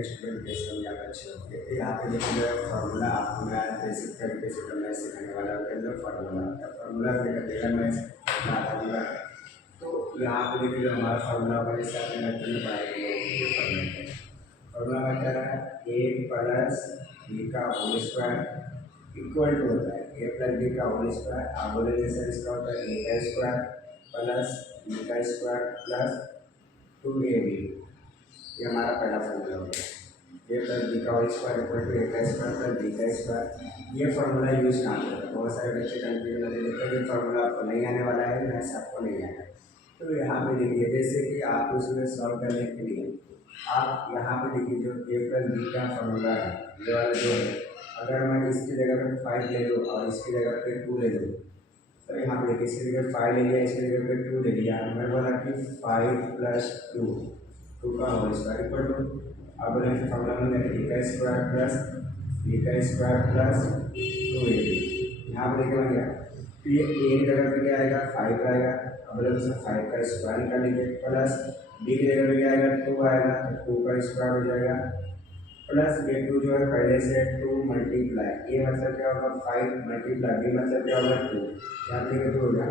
मेरे स्टूडेंट कैसे होंगे आप अच्छे होंगे। तो यहाँ पे देखिए फार्मूला आपको मैं बेसिक तरीके से मैं सिखाने वाला हूँ। अंदर फार्मूला देगा मैं बता दूँगा। तो यहाँ पे देखिए जो हमारा फार्मूला होगा जैसे आपने मैथ में पढ़ाई ये फार्मूला में क्या है ए प्लस बी का होल स्क्वायर इक्वल टू होता है ए प्लस बी का होल स्क्वायर। आप बोले जैसे इसका होता है ए का स्क्वायर प्लस बी का स्क्वायर प्लस 2ab। ये हमारा पहला फॉर्मूला हो गया। ए प्लस बी का होल स्क्वायर इक्वल टू ए का स्क्वायर प्लस बी का स्क्वायर। ये फार्मूला यूज कहाँ करते हैं, बहुत सारे बच्चे कंफ्यूजन होते हैं। ये फार्मूला आपको नहीं आने वाला है, मैथ्स आपको नहीं आएगा। तो यहाँ पे देखिए जैसे कि आप उसमें सॉल्व करने के लिए आप यहाँ पे देखिए जो ए प्लस बी का फार्मूला है ये वाला जो है, अगर मैं इसकी जगह पे 5 ले लूँ और इसकी जगह पे 2 ले लूँ, तो यहाँ पे देखिए इसकी जगह 5 ले लिया, इसकी जगह पे 2 ले लिया। मैं बोला कि 5 प्लस 2 का होल स्क्वायर इक्वल टू अब बोले फार्मूला में ए का स्क्वायर प्लस बी का स्क्वायर प्लस 2ab। यहाँ पे देखिए बन गया। तो ये ए की जगह पे क्या आएगा 5 आएगा। अब बोले उसमें 5 का स्क्वायर निकालेंगे प्लस बी की जगह पे क्या आएगा 2 आएगा, तो 2 का स्क्वायर हो जाएगा प्लस ये 2 जो है पहले से 2 मल्टीप्लाई ए मतलब क्या होगा 5 मल्टीप्लाई बी मतलब क्या होगा 2। यहाँ पे 2 हो गया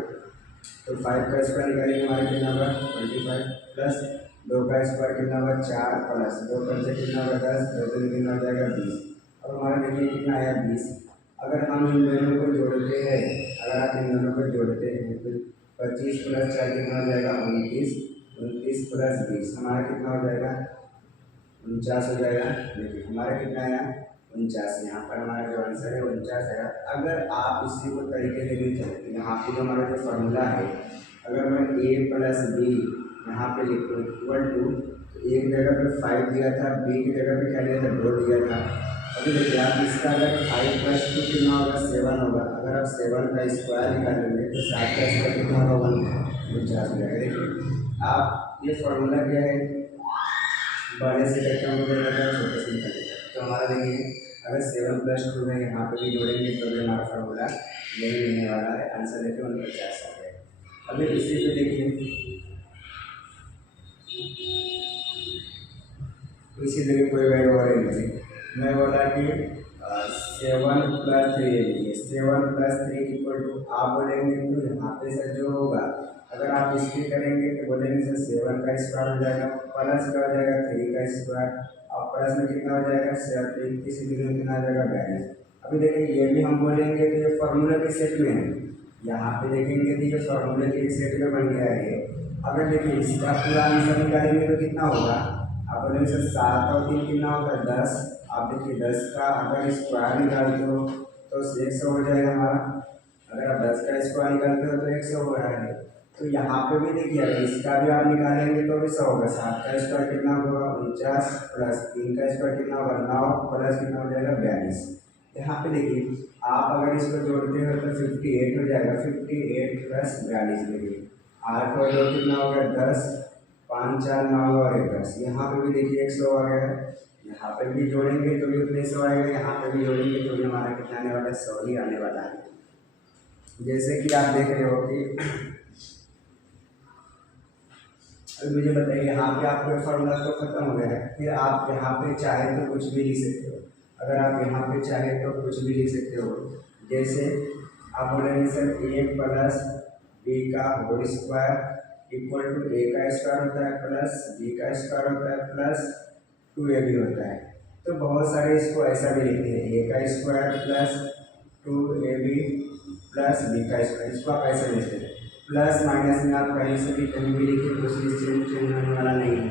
तो 5 का स्क्वायर निकालेंगे हमारे कितना होगा 25 प्लस 2 का स्क्वायर कितना होगा 4 प्लस 2 पर से कितना होगा 10, 2 से कितना हो जाएगा 20। अब हमारा देखिए कितना आया 20। अगर हम इन दोनों को जोड़ते हैं, अगर आप इन दोनों को जोड़ते हैं तो 25 प्लस 4 कितना हो जाएगा 29, 29 प्लस 20 हमारा कितना हो जाएगा 49 हो जाएगा। देखिए हमारा कितना आया 49। यहाँ पर हमारा जो आंसर है 49 है। अगर आप इसी को तरीके से भी चलते यहाँ पे जो हमारा जो फार्मूला है, अगर मैं ए प्लस बी यहाँ पे लिखूँ इक्वल टू, एक जगह पे 5 दिया था, बी की जगह पे क्या दिया था 2 दिया था। अभी देखिए आप इसका अगर 5 प्लस 2 कितना होगा 7 होगा। अगर आप 7 का स्क्वायर निकालेंगे तो 7 का स्क्वायर कितना होगा 49 हो जाएगा। देखिए आप ये फार्मूला क्या है बड़े से लेकर हम लोग छोटे से निकालेंगे। तो हमारा देखिए अगर 7 प्लस 2 है यहाँ पे भी जोड़ेंगे तो भी हमारा फार्मूला यही मिलने वाला है। आंसर देखिए 49 आ गया। अभी इसी पे देखिए इसी तरह कोई वैल्यू और लीजिए। मैं बोला कि 7 प्लस 3 लीजिए, 7 प्लस 3 इक्वल टू आप बोलेंगे तो यहाँ पे सर जो होगा अगर आप इसकी करेंगे तो बोलेंगे सर 7 का स्क्वायर हो जाएगा प्लस का हो जाएगा 3 का स्क्वायर और प्लस में कितना हो जाएगा 7 किसी कितना हो जाएगा 42। अभी देखिए ये भी हम बोलेंगे तो ये फार्मूला के सेट में है। यहाँ पे देखेंगे तो ये फार्मूला के सेट में बन गया है। अगर देखिए इसका पूरा आंसर निकालेंगे तो कितना होगा, आप बोलेंगे सर 7 और 3 कितना होगा 10। आप देखिए 10 का अगर स्क्वायर निकालते हो तो 100 हो जाएगा हमारा। अगर आप 10 का स्क्वायर निकालते हो तो 100 हो रहा है। तो यहाँ पे भी देखिए अगर इसका भी आप निकालेंगे तो भी 100 होगा। 7 का स्क्वायर कितना होगा 49 प्लस 3 का स्क्वायर कितना होगा 9 प्लस कितना हो जाएगा 42। यहाँ पे देखिए आप अगर इसको जोड़ते हो तो 58 हो जाएगा। 58 प्लस 42 देखिए 8 और 2 कितना हो गया 10, 5 4 9 और 10। यहाँ पे भी देखिए 100 आ गया। यहाँ पे भी जोड़ेंगे तो भी उतने 100 आएगा, यहाँ पे भी जोड़ेंगे तो भी हमारा कितना आने वाला है 100 ही आने वाला है। जैसे कि आप देख रहे हो कि अभी मुझे बताइए यहाँ पे आपका फार्मूला तो खत्म हो गया है, फिर आप यहाँ पे चाहे तो कुछ भी लिख सकते हो। अगर आप यहाँ पे चाहे तो कुछ भी लिख सकते हो। जैसे आप बोलेंगे सर ए प्लस बी का होल स्क्वायर इक्वल टू ए का स्क्वायर होता है प्लस बी का स्क्वायर होता है प्लस 2ab होता है। तो बहुत सारे इसको ऐसा भी लिखते हैं ए का square plus 2ab plus B का स्क्वायर। इसको आप ऐसे लिखते हैं प्लस माइनस में आप कहीं से भी कहीं भी लिखिए कुछ भी चेंज होने वाला नहीं है।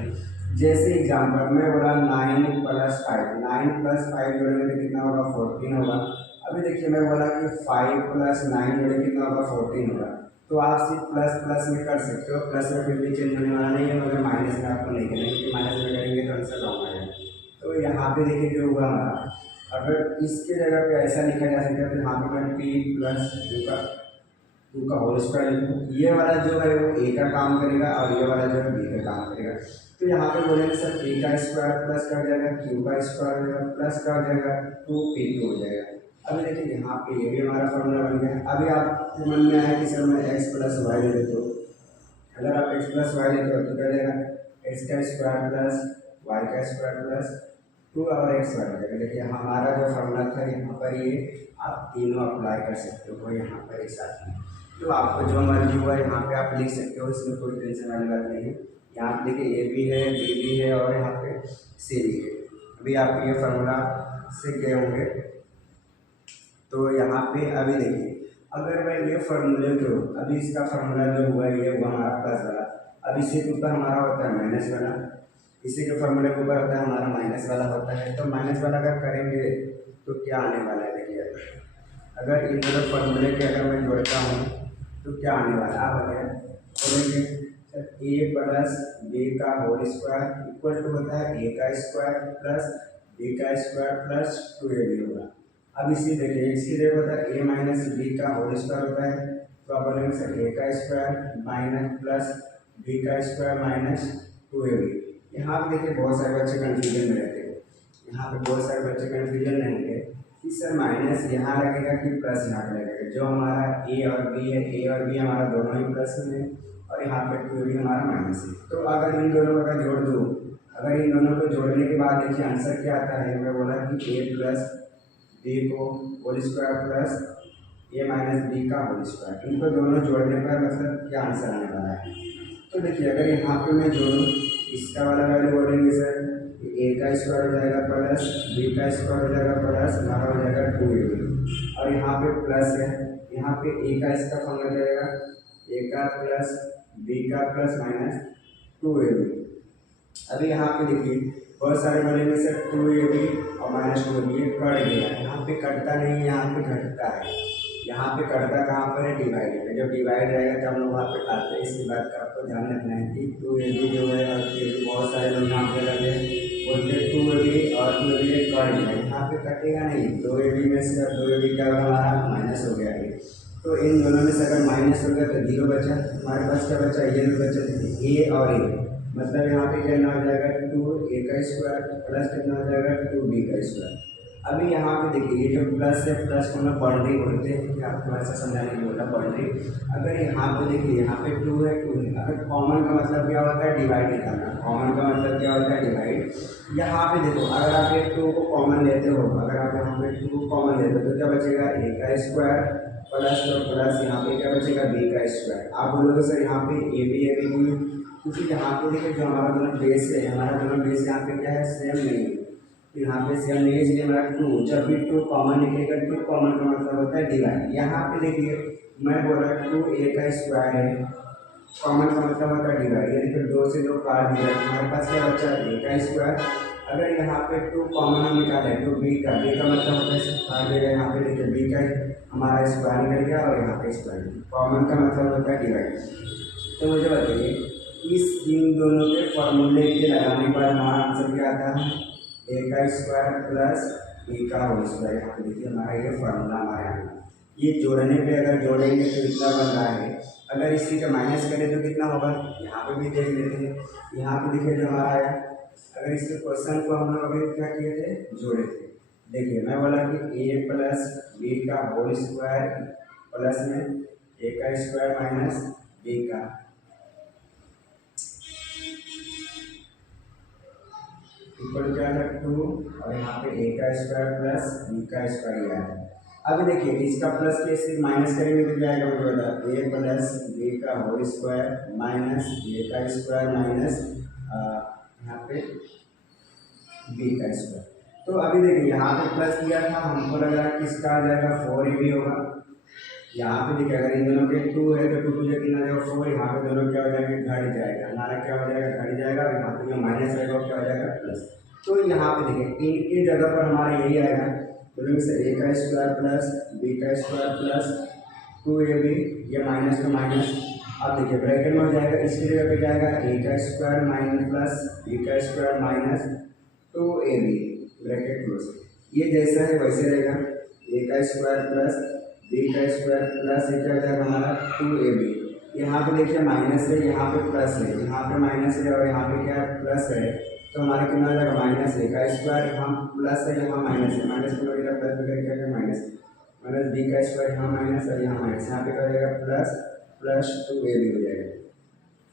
जैसे एग्जाम्पल में बोला 9 प्लस 5, 9 प्लस 5 जोड़ेंगे तो कितना होगा 14 होगा। अभी देखिए मैं बोला कि 5 प्लस 9 जोड़े कितना होगा 14 होगा। तो आप सिर्फ प्लस प्लस में कर सकते हो, प्लस में फिर भी चेंज होने वाला नहीं है, मगर माइनस में आपको नहीं करना क्योंकि माइनस में करेंगे तो आंसर रॉन्ग आएगा। तो यहाँ पे देखिए जो होगा हमारा, अगर इसके जगह पे ऐसा लिखा जा सकता है तो यहाँ पे मैं p प्लस 2 का होल स्क्वायर लिखूँ। ये वाला जो है वो ए का काम करेगा और ये वाला जो है बी का काम करेगा। तो यहाँ पे बोलेंगे सर ए का स्क्वायर प्लस का हो जाएगा क्यू का स्क्वायर हो जाएगा प्लस का हो जाएगा 2p2 हो जाएगा। अभी देखिए यहाँ पे ये भी हमारा फॉर्मूला बन गया। अभी आपके मन में आया कि सर मैं x प्लस वाई ले लेता हूँ। अगर आप x प्लस वाई लेते हो तो क्या जाएगा x का स्क्वायर प्लस वाई का स्क्वायर प्लस टू और एक्स हो जाएगा। देखिए हमारा जो फॉर्मूला था यहाँ पर ये आप तीनों अप्लाई कर सकते हो यहाँ पर एक साथ में। तो आपको जो मर्जी हुआ यहाँ पे आप लिख सकते हो, इसमें कोई टेंशन वाली बात नहीं है। यहाँ पे देखिए ए भी है, बी भी है और यहाँ पे सी भी है। अभी आप ये फार्मूला सीख गए होंगे। तो यहाँ पे अभी देखिए अगर मैं ये फार्मूले को अभी इसका फार्मूला जो हुआ ये हुआ हमारा प्लस वाला, अब इसी के ऊपर हमारा होता है माइनस वाला, इसी के फार्मूले के ऊपर होता है हमारा माइनस वाला होता है। तो माइनस वाला अगर करेंगे तो क्या आने वाला है, देखिए अगर इन दोनों फार्मूले के अगर मैं जोड़ता हूँ तो क्या आने वाला है आप बताएं। बोलेंगे ए प्लस बी का होल स्क्वायर इक्वल टू होता है ए का स्क्वायर प्लस बी का स्क्वायर प्लस 2ab होगा। अब इसी देखिए इसकी जगह होता है ए माइनस बी का होल स्क्वायर होता है, तो आप बोलेंगे सर ए का स्क्वायर माइनस प्लस बी का स्क्वायर माइनस 2ab। यहाँ पे देखिए बहुत सारे बच्चे कन्फ्यूजन में रहते हैं, यहाँ पे बहुत सारे बच्चे कन्फ्यूजन में होंगे कि सर माइनस यहाँ लगेगा कि प्लस यहाँ पे लगेगा। जो हमारा ए और बी है, ए और बी हमारा दोनों ही प्लस में है और यहाँ पे 2ab हमारा माइनस है। तो अगर इन दोनों का जोड़ दूँ, अगर इन दोनों को जोड़ने के बाद देखिए आंसर क्या आता है। मैं बोला कि ए प्लस बी को होल स्क्वायर प्लस ए माइनस बी का होल स्क्वायर, इनको दोनों जोड़ने पर मतलब क्या आंसर आने वाला है। तो देखिए अगर यहाँ पे मैं जोड़ूँ इसका वाला वैल्यू बोलेंगे सर ए का स्क्वायर हो जाएगा प्लस बी का स्क्वायर हो जाएगा प्लस हमारा हो जाएगा 2ab और यहाँ पे प्लस है, यहाँ पे ए का इसका फॉर्मूला जाएगा ए का प्लस बी का प्लस माइनस 2ab। अभी यहाँ पे देखिए बहुत सारे बोलेंगे सर 2ab और माइनस 2ab ये कट गया, यहाँ पे कटता नहीं है, यहाँ पे घटता है। यहाँ पे कटता कहाँ पर है, डिवाइड पे। जब डिवाइड रहेगा तब हम लोग वहाँ पे काटते हैं। इसकी बात का आपको ध्यान रखना है कि 2ab जो है और 2ab बहुत सारे लोग यहाँ पे लगे बोलते 2ab और 2ab कट गया, यहाँ पे कटेगा नहीं। 2ab में से अब 2ab क्या होगा हमारा माइनस हो गया है। तो इन दोनों में से अगर माइनस हो गया तो जीरो बचा, हमारे पास क्या बचा ये भी बचा ए और ए, मतलब यहाँ पे कितना हो जाएगा 2a का स्क्वायर प्लस कितना हो जाएगा 2b का स्क्वायर। अभी यहाँ पे देखिए ये जो प्लस है, प्लस को हम बाउंड्री बोलते हैं कि आपको ऐसा समझाने के बोला बाउंड्री। अगर यहाँ पे देखिए यहाँ पे 2 है, 2 है, अगर कॉमन का मतलब क्या होता है डिवाइड निकालना, कॉमन का मतलब क्या होता है डिवाइड। यहाँ पे देखो अगर आप एक 2 को कॉमन लेते हो, अगर आप यहाँ पे 2 को कॉमन लेते हो तो क्या बचेगा a का स्क्वायर प्लस तो प्लस यहाँ पे क्या बचेगा b का स्क्वायर। आप बोलोगे सर यहाँ पे ए बी क्योंकि यहाँ पे देखिए जो हमारा दोनों बेस है, हमारा दोनों बेस यहाँ पे क्या है सेम नहीं है, तो यहाँ पे सेम नहीं है इसलिए हमारा 2, जब भी 2 कॉमन निकलेगा 2 कॉमन का मतलब होता है डिवाइड। यहाँ पे देखिए मैं बोल रहा हूँ 2a का स्क्वायर है, कॉमन का मतलब होता है डिवाइड, यानी फिर 2 से 2 काट दिया हमारे पास क्या बचा a का स्क्वायर। अगर यहाँ पे 2 कॉमन हम निकाले तो b का मतलब होता है काट देगा, यहाँ पे देखिए b का हमारा स्क्वायर निकल गया और यहाँ पे स्क्वायर, कॉमन का मतलब होता है डिवाइड। तो मुझे बताइए इस इन दोनों के फॉर्मूले के लगाने पर हमारा आंसर क्या आता है ए का स्क्वायर प्लस बी का होल स्क्वायर। यहाँ पे देखिए हमारा ये फार्मूला हमारे यहाँ ये जोड़ने पे अगर जोड़ेंगे तो इतना बन रहा है, अगर इसी का माइनस करें तो कितना होगा यहाँ पे भी देख लेते हैं। यहाँ पे देखिए जो हमारा आया, अगर इस क्वेश्चन को हम लोग अभी क्या किए थे जोड़े थे। देखिए मैं बोला कि ए प्लस बी का होल स्क्वायर प्लस में ए का स्क्वायर माइनस बी का, इक्वल क्या था 2 और यहाँ पे a का स्क्वायर प्लस b का स्क्वायर आया है। अब देखिए इसका प्लस के सिर्फ माइनस करेंगे तो क्या आएगा मुझे बता, a प्लस b का होल स्क्वायर माइनस a का स्क्वायर माइनस यहाँ पे b का स्क्वायर। तो अभी देखिए यहाँ पे प्लस किया था, हमको लग रहा है किसका आ जाएगा 4ab होगा। यहाँ पे देखिए अगर इन दोनों के 2 है तो 2 2 कितना जाएगा 4, यहाँ पे दोनों क्या हो जाएंगे घट जाएगा, हमारा क्या हो जाएगा घट जाएगा और यहाँ पे जो माइनस रहेगा क्या हो जाएगा प्लस। तो यहाँ पे देखिए इनकी जगह पर हमारा यही आएगा, बोलेंगे सर a का स्क्वायर प्लस b का स्क्वायर प्लस 2ab, ये माइनस का माइनस। अब देखिए ब्रैकेट में हो जाएगा, इसकी जगह पे जाएगा a का स्क्वायर माइनस प्लस b का square minus 2ab bracket close. ये जैसा है वैसे रहेगा, a का स्क्वायर प्लस b का स्क्वायर प्लस ये क्या हो जाएगा हमारा 2ab। यहाँ पे देखिए माइनस है, यहाँ पे प्लस है, यहाँ पे माइनस है और यहाँ पे क्या है प्लस है, तो हमारा कितना हो जाएगा माइनस a का स्क्वायर, यहाँ प्लस है यहाँ माइनस है, माइनस को लगेगा प्लस में क्या है माइनस माइनस b का स्क्वायर यहाँ माइनस और यहाँ माइनस, यहाँ पे क्या हो जाएगा प्लस प्लस 2ab हो जाएगा।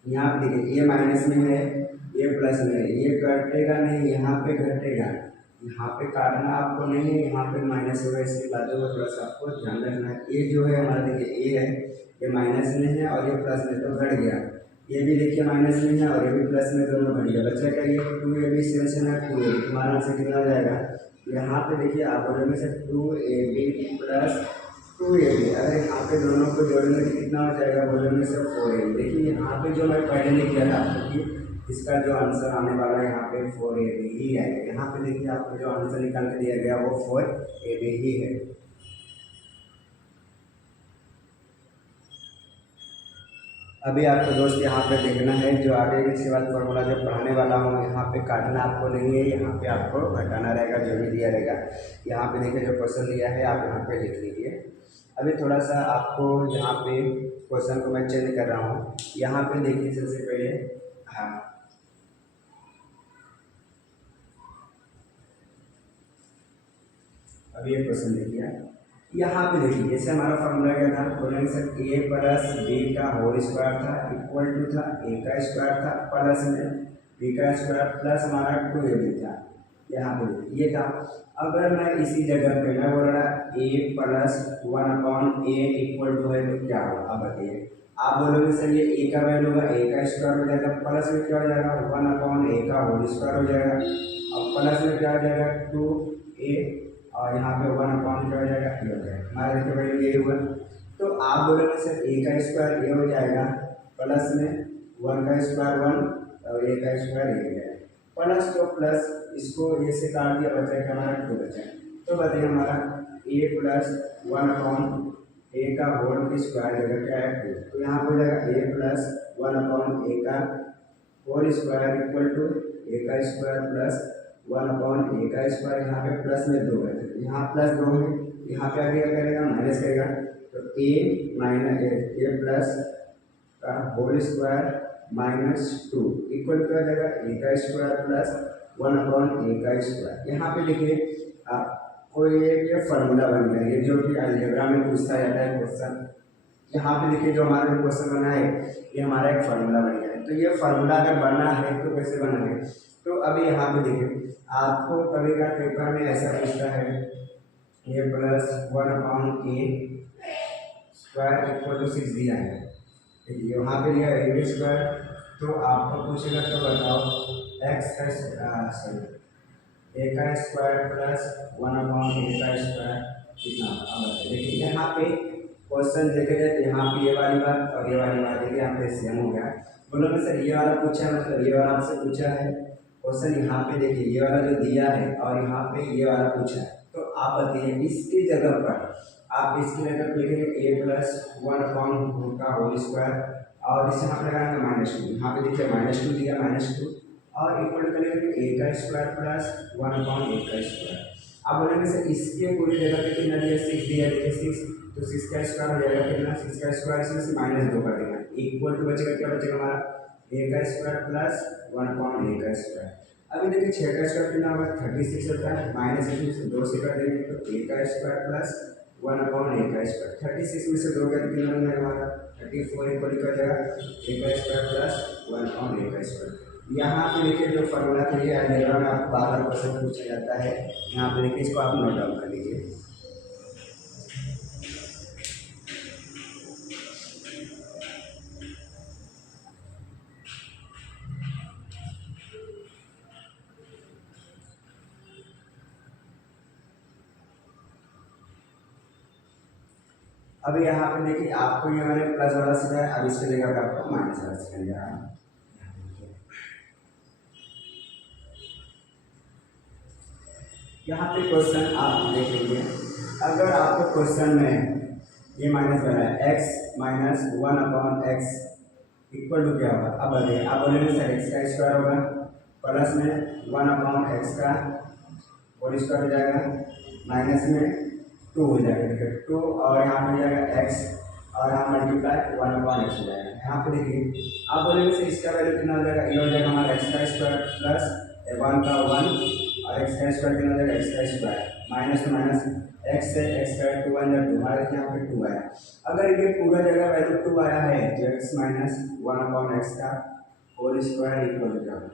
यहाँ पे देखिए ये माइनस में है ये प्लस में है, ये घटेगा नहीं यहाँ पे घटेगा, यहाँ पे काटना आपको नहीं है, यहाँ पे माइनस होगा, इसकी बातों को थोड़ा सा आपको ध्यान रखना है। ये जो है हमारा देखिए ए है, ये माइनस में है और ये प्लस में, तो घट गया। ये भी देखिए माइनस में है और ये भी प्लस में, दोनों घट गया। बच्चा क्या ये 2ab सेंशन है 2ab, तुम्हारा आंसर कितना हो जाएगा? यहाँ पे देखिए आप बोलोगे सर 2ab प्लस 2ab, अगर यहाँ पे दोनों को जोड़ने में कितना हो जाएगा? बोलोगे सर 4ab। देखिए यहाँ पे जो मैं पहले लिख दिया था आपको कि इसका जो आंसर आने वाला है यहाँ पे 4ab ही है। यहाँ पे देखिए आपको जो आंसर निकाल के दिया गया वो 4ab ही है। अभी आपको दोस्त यहाँ पे देखना है, जो आगे इसके बाद फॉर्मूला जो पढ़ाने वाला हूँ, यहाँ पे काटना आपको नहीं है, यहाँ पे आपको घटाना रहेगा जो भी दिया रहेगा। यहाँ पे देखिए जो क्वेश्चन दिया है आप यहाँ पे लिख लीजिए। अभी थोड़ा सा आपको यहाँ पे क्वेश्चन को मैं चेंज कर रहा हूँ। यहाँ पे देखिए सबसे पहले, हाँ अभी ये क्वेश्चन देखिए, यहाँ पे देखिए जैसे हमारा फॉर्मूला क्या था, बोलेंगे सर ए प्लस बी का होल स्क्वायर था इक्वल टू था ए का स्क्वायर था प्लस में बी का स्क्वायर प्लस हमारा 2ab था। यहाँ पे ये था। अगर मैं इसी जगह पे मैं बोल रहा ए प्लस 1/a इक्वल टू है तो क्या होगा? अब बताइए। आप बोलोगे सर ये ए का वैल्यू होगा, ए का स्क्वायर हो जाएगा, प्लस में क्या हो जाएगा? 1/a का होल स्क्वायर हो जाएगा, अब प्लस में क्या हो जाएगा? 2a, और यहाँ पे 1/, क्या हो जाएगा? ये हो जाएगा। हमारा देखिए भाई ये हुआ। तो आप बोलोगे सर ए का स्क्वायर ये हो जाएगा, प्लस में 1 का स्क्वायर 1 और ए का स्क्वायर ये हो जाएगा, प्लस तो प्लस इसको ये से काट दिया, बचा हमारा 2 बचा। तो बताइए हमारा ए प्लस 1/a का होल स्क्वायर जगह क्या है? 2। तो यहाँ पर हो जाएगा ए प्लस 1/a का होल स्क्वायर इक्वल टू ए का स्क्वायर प्लस 1/a का स्क्वायर, यहाँ पे प्लस में 2 है, यहाँ प्लस 2 है, यहाँ पे आगे क्या करेगा? माइनस करेगा। तो a माइनस ए प्लस का होल स्क्वायर माइनस 2 इक्वल क्या हो जाएगा? ए का स्क्वायर प्लस 1/a का स्क्वायर। यहाँ पे देखिए आपको ये फार्मूला बन गया, ये जो कि अलजेब्रा में पूछा जाता है क्वेश्चन। यहाँ पे देखिए जो हमारा क्वेश्चन बना है ये हमारा एक फार्मूला बन गया है। तो ये फार्मूला अगर बनना है तो कैसे बना है? तो अभी यहाँ पे देखिए आपको कभी का पेपर में ऐसा पूछता है A plus 1/a square equal to 6 दिया है, देखिए वहाँ पे दिया ए स्क्वायर, तो आपको पूछेगा तो बताओ एक्स का सॉरी ए का स्क्वायर प्लस 1/a का स्क्वायर कितना? अब देखिए यहाँ पे क्वेश्चन देखे जाए तो यहाँ पे ये वाली बात और ये वाली बात देखिए यहाँ पे सेम हो गया। बोलो कि सर ये वाला पूछा है, मतलब ये वाला आपसे पूछा है क्वेश्चन, यहाँ पे देखिए ये वाला जो दिया है और यहाँ पे ये वाला पूछा है। तो आप बताइए इसकी जगह पर आप इसकी जगह पर लिखेंगे ए प्लस 1/2 का होल स्क्वायर और इसे यहाँ पे लगाएंगे -2, यहाँ पे देखिए -2 दिया, -2 और इक्वल करेंगे ए का स्क्वायर प्लस 1/a का स्क्वायर। आप बोलेंगे सर इसके पूरी जगह पे कितना दिया? 6 दिया, देखिए 6, तो 6 का स्क्वायर हो जाएगा कितना? 6 का स्क्वायर इसमें से -2 कर देना, इक्वल टू बचेगा क्या बचेगा हमारा? ए का स्क्वायर प्लस 1/a का स्क्वायर। अभी देखिए 6 का स्क्वायर कितना होगा? 36 होता है, माइनस इसमें से 2 से कर देंगे तो ए का स्क्वायर प्लस 1/a का स्क्वायर। 36 में से 2 का कितना हो जाएगा हमारा? 34 इक्वल कर जाएगा ए का स्क्वायर प्लस 1/a का स्क्वायर। यहाँ पे देखिए जो फॉर्मूला के लिए अलजेब्रा में आपको बार बार क्वेश्चन पूछा जाता है, यहाँ पे देखिए इसको आप नोट डाउन कर लीजिए। अभी यहाँ पे देखिए आपको ये मैंने प्लस वाला सिखाया, अब इसके जगह पे आपको माइनस वाला सिखाया। यहाँ पे क्वेश्चन आप देख लीजिए, अगर आपको क्वेश्चन में ये माइनस वाला है x minus 1/x equal to क्या होगा? अब बताइए, आप बोलेंगे सर x का स्क्वायर होगा प्लस में 1/x का होल स्क्वायर हो जाएगा माइनस में 2 हो जाएगा, देखिए 2 और यहाँ पर जाएगा x और यहाँ मल्टीप्लाई 1/x हो जाएगा। यहाँ पे देखिए आप बोलेंगे सर इसका वैल्यू कितना हो जाएगा? ये हो जाएगा हमारा x का स्क्वायर प्लस 1 का 1 और x का स्क्वायर कितना हो जाएगा? x का square minus two minus x से x स्क्वायर 2 1 2, हमारे यहाँ पे 2 आया। अगर ये पूरा जगह वैल्यू 2 आया है तो x माइनस 1/x का होल स्क्वायर इक्वल टू क्या होगा?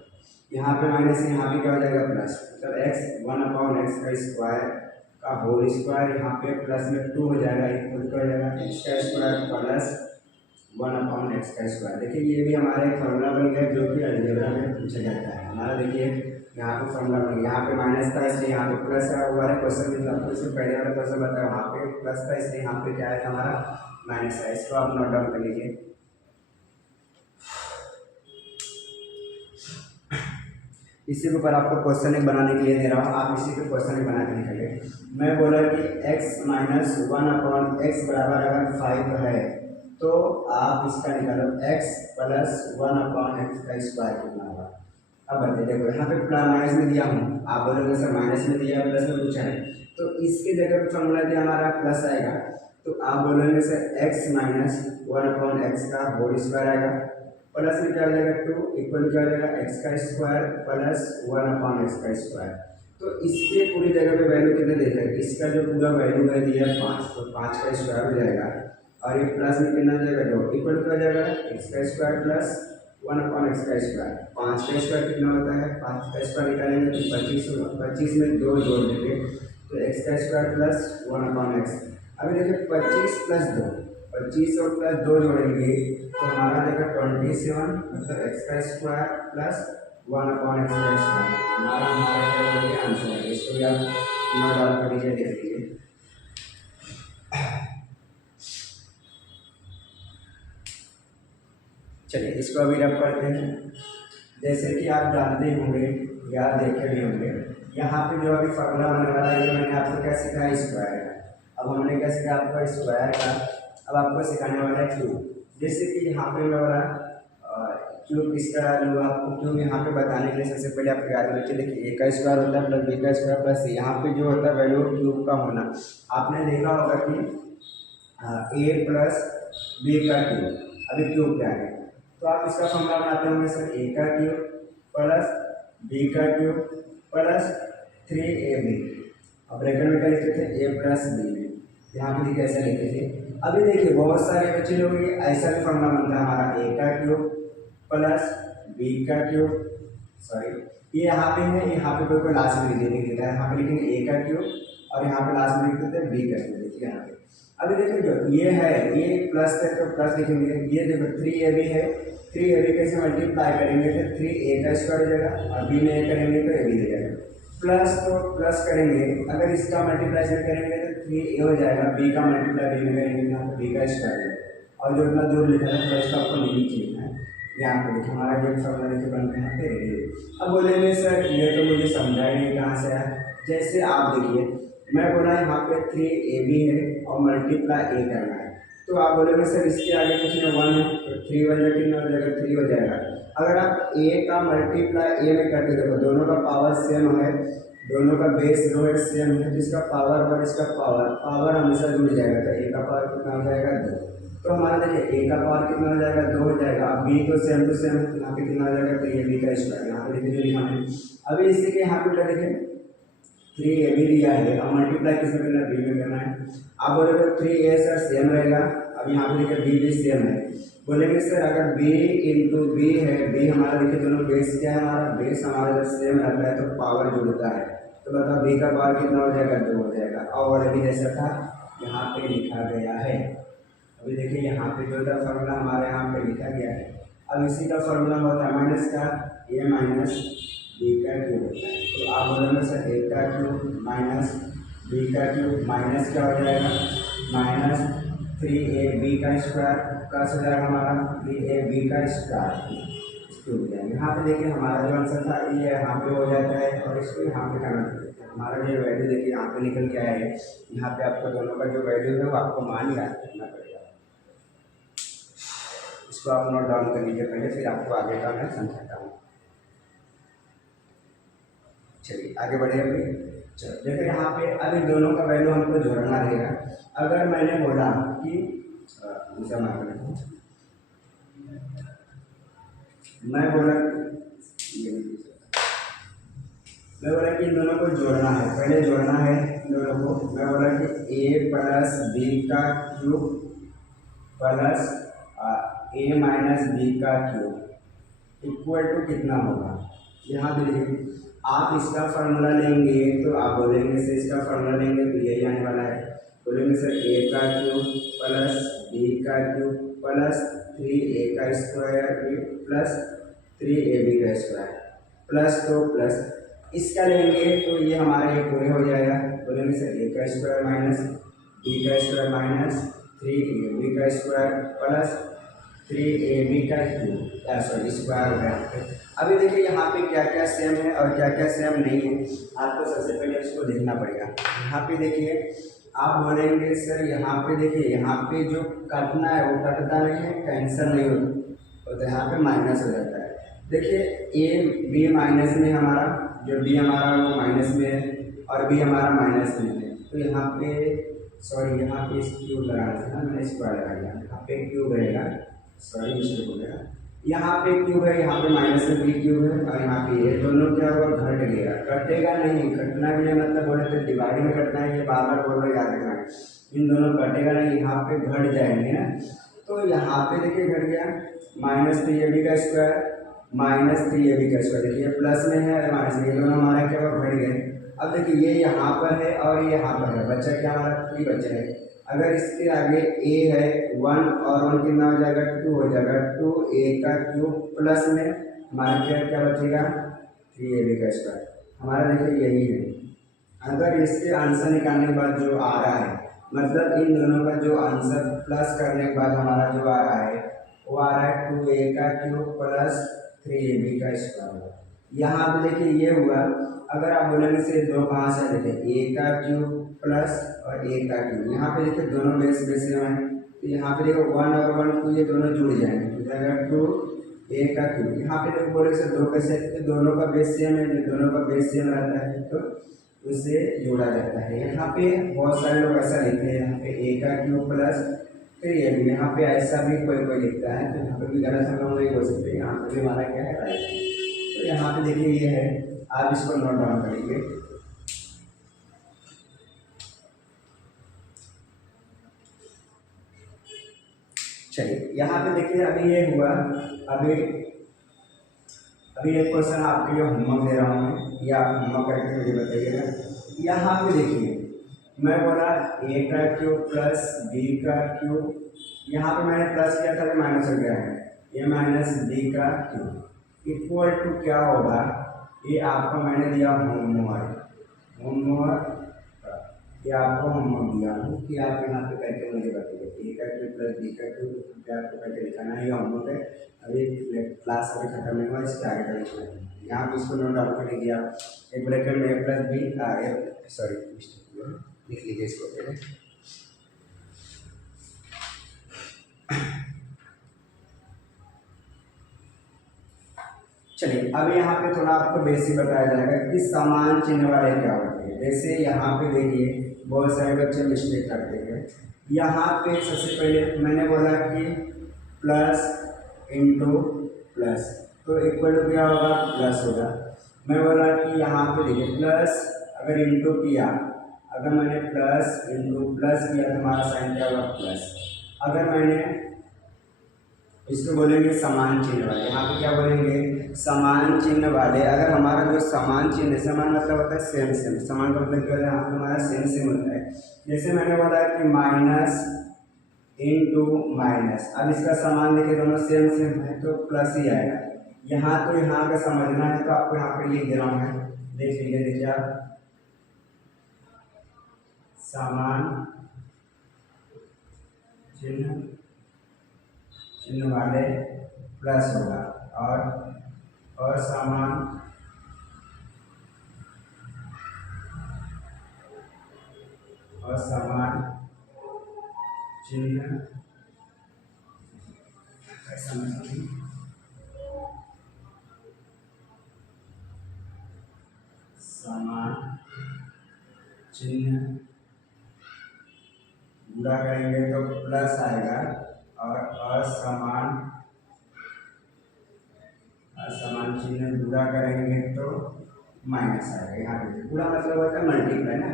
यहाँ पे माइनस यहाँ पे क्या हो जाएगा प्लस, मतलब एक्स 1/x का स्क्वायर का होल स्क्वायर, यहाँ पे प्लस में 2 हो जाएगा, इक्वल क्या हो जाएगा x का स्क्वायर प्लस 1/x का स्क्वायर। देखिए ये भी हमारा एक फॉर्मूला बन गया जो कि अलजेब्रा में पूछा जाता है हमारा। देखिए यहाँ पे फॉर्मूला बन गया, यहाँ पे माइनस था इसलिए यहाँ पे प्लस है, वो वाले क्वेश्चन में आपको इससे पहले वाला क्वेश्चन बताया वहाँ पे प्लस था इसलिए यहाँ पे क्या है हमारा माइनस है। इसको आप नोट डाउन कर लीजिए। इसी के ऊपर आपको क्वेश्चन एक बनाने के लिए दे रहा हूँ, आप इसी पे क्वेश्चन एक बना के लिखेंगे। मैं बोला कि x - 1/x बराबर अगर 5 है तो आप इसका निकालो x प्लस 1/x का स्क्वायर कितना होगा। अब बताइए, देखो यहाँ पे प्लस माइनस में दिया हूँ, आप बोलोगे सर माइनस में दिया प्लस में पूछा है, तो इसके जगह पे फॉर्मूला दिया हमारा प्लस आएगा, तो आप बोलेंगे सर x - 1/x का होल स्क्वायर आएगा, प्लस में क्या हो जाएगा 2 इक्वल क्या हो जाएगा x का स्क्वायर प्लस 1/x का स्क्वायर। तो इसके पूरी जगह पे वैल्यू कितने दे देंगे, इसका जो पूरा वैल्यू है दिया 5, तो 5 का स्क्वायर हो जाएगा और ये प्लस में कितना हो जाएगा 2 इक्वल क्या हो जाएगा x का स्क्वायर प्लस 1/x का स्क्वायर। 5 का स्क्वायर कितना होता है, 5 का स्क्वायर निकालेंगे तो 25 होगा, 25 में 2 जोड़ देंगे तो x का स्क्वायर प्लस 1/x। अभी देखिए 25 प्लस 2, 25 और प्लस 2 जोड़ेंगे तो हमारा आएगा 27, मतलब x का स्क्वायर प्लस 1/x का स्क्वायर, हमारा क्या हो गया आंसर है। इसको भी आप नोट डाउन कर लीजिए, देख लीजिए। चलिए इसको अभी रब करते हैं। जैसे कि आप जानते होंगे या देखे भी होंगे, यहाँ पे जो अभी फॉर्मूला बनने वाला है ये मैंने आपको क्या सिखाया स्क्वायर का। अब हमने क्या सिखाया आपको स्क्वायर का, अब आपको सिखाने वाला है क्यूब। जैसे कि यहाँ पे मैं बोला क्यूब किसका लूँ, आपको क्यूब यहाँ पे बताने के लिए सबसे पहले आपको याद रखिए, देखिए ए का स्क्वायर होता है प्लस बी का स्क्वायर प्लस सी, यहाँ पे जो होता है वैल्यू क्यूब का होना। आपने देखा होगा कि ए प्लस बी का क्यूब, अभी क्यूब क्या है तो आप इसका फॉर्मूला बनाते होंगे सर ए का क्यूब प्लस बी का क्यूब प्लस 3ab। अब ब्रैकेट में क्या लिखते थे ए प्लस बी, यहाँ पे कैसे लिखे थे। अभी देखिए बहुत सारे बच्चे लोग ये ऐसा भी फॉर्मूला बनता है हमारा ए का क्यूब प्लस बी का क्यूब, सॉरी ये यहाँ पे है, यहाँ पे कोई लास्ट में लिख देता है, यहाँ पे लिखेंगे ए का क्यूब और यहाँ पे लास्ट में लिख देते हैं बी का क्यूब। देखिए यहाँ पे अभी देखिए जो ये है ये प्लस है तो प्लस लिखेंगे, ये देखो 3ab है, 3ab कैसे मल्टीप्लाई करेंगे तो 3a का स्क्वायर हो जाएगा और b में a करेंगे तो ab हो जाएगा, प्लस तो प्लस करेंगे, अगर इसका मल्टीप्लाई करेंगे तो 3a हो जाएगा, b का मल्टीप्लाई b में करेंगे यहाँ पे b का स्क्वायर, और जो इतना दूर लिखा है प्लस का आपको नहीं लिखना है। यहाँ पे देखिए हमारा जो फॉर्मूला देखिए बनता है यहाँ पे रेडी। अब बोलेंगे सर ये तो मुझे समझा ही नहीं कहाँ से आया, जैसे आप देखिए मैं बोला यहाँ पे 3ab है और मल्टीप्लाई a करना है, तो आप बोलेंगे सर इसके आगे कुछ ना 1 है तो 3 1 कितना हो जाएगा 3 हो जाएगा। अगर आप a का मल्टीप्लाई a में करके देखो, दोनों का पावर सेम है, दोनों का बेस जो है सेम है, जिसका पावर और इसका पावर हमेशा जुड़ जाएगा, तो a का पावर कितना हो जाएगा 2, तो हमारा देखिए a का पावर कितना हो जाएगा 2 हो जाएगा। अब b तो सेम टू सेम है, यहाँ पे कितना हो जाएगा 3ab का स्क्वायर, यहाँ पे देखिए लिखा है। अभी इसी के यहाँ पे क्या देखें 3ab दिया है, अब मल्टीप्लाई किसमें करना है b में करना है। आप बोलेंगे 3a सर सेम रहेगा, अब यहाँ पे देखिए b भी सेम है, बोलेंगे सर अगर b इंटू बी है, b हमारा देखिए दोनों बेस क्या है, हमारा बेस हमारा जब सेम रहता है तो पावर जुड़ता है, तो बताओ b का पावर कितना हो जाएगा 2 हो जाएगा, और अभी जैसा था यहाँ पे लिखा गया है। अभी देखिए यहाँ पे जो था फॉर्मूला हमारे यहाँ पे लिखा गया है, अब इसी का फॉर्मूला होता है माइनस का a माइनस बी का क्यूब होता है, तो आप बोलोगे सर a का क्यूब माइनस बी का क्यूब माइनस क्या हो जाएगा माइनस 3ab का स्क्वायर प्लस हो जाएगा हमारा 3ab का स्क्वायर क्यूब जाएगा। यहाँ पे देखिए हमारा जो आंसर था ये यहाँ पे हो जाता है और इसको यहाँ पे करना पड़ता है। हमारा जो वैल्यू देखिए यहाँ पे निकल के आया है, यहाँ पे आपको दोनों का जो वैल्यू है वो आपको मान याद करना पड़ेगा। इसको आप नोट डाउन कर लीजिए पहले, फिर आपको आगे का मैं समझाता हूँ। चलिए आगे बढ़े। अभी चलो देखो यहाँ पे अभी दोनों का वैल्यू हमको जोड़ना रहेगा। अगर मैंने बोला कि मैं बोला कि इन दोनों को जोड़ना है, पहले जोड़ना है इन दोनों को। मैं बोला कि a प्लस बी का cube plus a minus B का क्यूब इक्वल टू कितना होगा, यहाँ पे देखिए आप इसका फार्मूला लेंगे तो आप बोलेंगे सर इसका फार्मूला लेंगे तो यही आने वाला है। बोलेंगे सर ए का क्यूब प्लस बी का क्यूब प्लस 3a का स्क्वायर प्लस 3ab का स्क्वायर प्लस तो प्लस इसका लेंगे तो ये हमारा ये पूरे हो जाएगा। बोलेंगे सर ए का स्क्वायर माइनस बी का स्क्वायर माइनस 3ab का स्क्वायर प्लस 3ab का क्यूब सॉरी स्क्वायर हो गया। अभी देखिए यहाँ पे क्या क्या सेम है और क्या क्या सेम नहीं है, आपको सबसे पहले इसको देखना पड़ेगा। यहाँ पे देखिए आप बोलेंगे सर यहाँ पे देखिए यहाँ पे जो काटना है वो कटता नहीं है, कैंसिल नहीं होता तो यहाँ पे माइनस हो जाता है। देखिए ए बी माइनस में हमारा जो बी हमारा वो माइनस में है और बी हमारा माइनस में है, तो यहाँ पे सॉरी यहाँ पे इस क्यूब लगाना था ना, मैंने स्क्वायर लगा दिया। यहाँ पे क्यूब रहेगा, सॉरी मिस्टेक हो गया। यहाँ पे क्यूब है, यहाँ पे माइनस में बी क्यूब है और यहाँ पे ये दोनों क्या होगा घट गया, कटेगा नहीं। कटना भी है मतलब बोले तो डिवाइड में कटना है, ये बार बार बोल रहे याद रखना है। इन दोनों कटेगा नहीं, यहाँ पे घट जाएंगे ना। तो यहाँ पे देखिए घट गया माइनस 3ab का स्क्वायर माइनस 3ab का स्क्वायर, देखिए प्लस में है और माइनस में, ये दोनों हमारे क्या हुआ घट गए। अब देखिए ये यहाँ पर है और ये यहाँ पर है, बच्चा क्या हमारा 3 बच्चा है। अगर इसके आगे a है 1 और 1 कितना हो जाएगा 2 हो जाएगा, 2a का क्यूब प्लस में हमारे क्या बचेगा 3ab का स्क्वायर। हमारा देखिए यही है। अगर इसके आंसर निकालने के बाद जो आ रहा है, मतलब इन दोनों का जो आंसर प्लस करने के बाद हमारा जो आ रहा है वो आ रहा है 2a का क्यूब प्लस 3ab का स्क्वायर। यहाँ पे देखिए ये हुआ। अगर आप बोलेंगे से दो कहाँ से देखिए a का क्यूब प्लस और a का क्यूब, यहाँ पे देखिए दोनों बेस में है, तो यहाँ पे देखो 1 और 1 तो ये दोनों जुड़ जाएंगे, तो जाएगा 2a का क्यूब। यहाँ पे देखो बोले से दो कैसे, दोनों का बेस सेम है, दोनों का बेस सेम रहता है तो उससे जोड़ा जाता है। यहाँ पे बहुत सारे लोग ऐसा लिखते हैं, यहाँ पे a का क्यूब प्लस 3ab, यहाँ पे ऐसा भी कोई लिखता है, तो यहाँ पे भी गलत हम लोग नहीं बोल सकते, यहाँ पे भी हमारा क्या है राइट। तो यहाँ पे देखिए ये है, आप इसको नोट डाउन करेंगे। चलिए यहाँ पे देखिए अभी ये हुआ। अभी एक क्वेश्चन आपके लिए होमवर्क दे रहा हूँ, या आप होमवर्क करके मुझे बताइएगा। यहाँ पे देखिए मैं बोला a का क्यूब प्लस b का क्यूब, यहाँ पे मैंने प्लस किया था तो माइनस हो गया है, a माइनस b का क्यूब इक्वल टू क्या होगा, ये आपको मैंने दिया होमवर्क। ये आपको होमवर्क दिया हूँ कि आप यहाँ पे करके मुझे बताइए a का क्यूब प्लस b का क्यूब आपको करके दिखाना है। ये होमवर्क है, अभी क्लास अभी खत्म नहीं हुआ, इसके आगे का लिखना है। यहाँ पे इसको नोट डाउन कर दिया, एक ब्रैकेट में a प्लस b सॉरी लिख लीजिए इसको पहले। चलिए अब यहाँ पे थोड़ा आपको बेसिक बताया जाएगा कि समान चिन्ह वाले क्या होते हैं। जैसे यहाँ पे देखिए बहुत सारे बच्चे मिस्टेक करते हैं। यहाँ पे सबसे पहले मैंने बोला कि प्लस इंटू प्लस, तो इक्वल टू क्या होगा प्लस होगा। मैं बोला कि यहाँ पे देखिए प्लस अगर इंटू किया, अगर मैंने प्लस इंटू प्लस किया तो हमारा साइन क्या होगा प्लस। अगर मैंने इसको बोलेंगे समान चिन्ह वाले, यहाँ पे क्या बोलेंगे समान चिन्ह वाले। अगर हमारा जो समान चिन्ह, समान मतलब होता है सेम सेम, समान का मतलब क्या होता है यहाँ पे हमारा सेम सेम होता है। जैसे मैंने बोला कि माइनस इंटू माइनस, अब इसका समान देखिए दोनों सेम सेम है तो प्लस ही आएगा। यहाँ तो यहाँ का समझना है तो आपको यहाँ पे लिख दे रहा हूँ मैं, देख लीजिए। देखिए आप समान चिन्ह वाले प्लस होगा और समान चिन्ह समान चिन्ह गुणा करेंगे तो प्लस आएगा और असमान चिन्ह गुणा करेंगे तो माइनस आएगा। यहाँ पे गुणा मतलब होता है मल्टीप्लाई ना।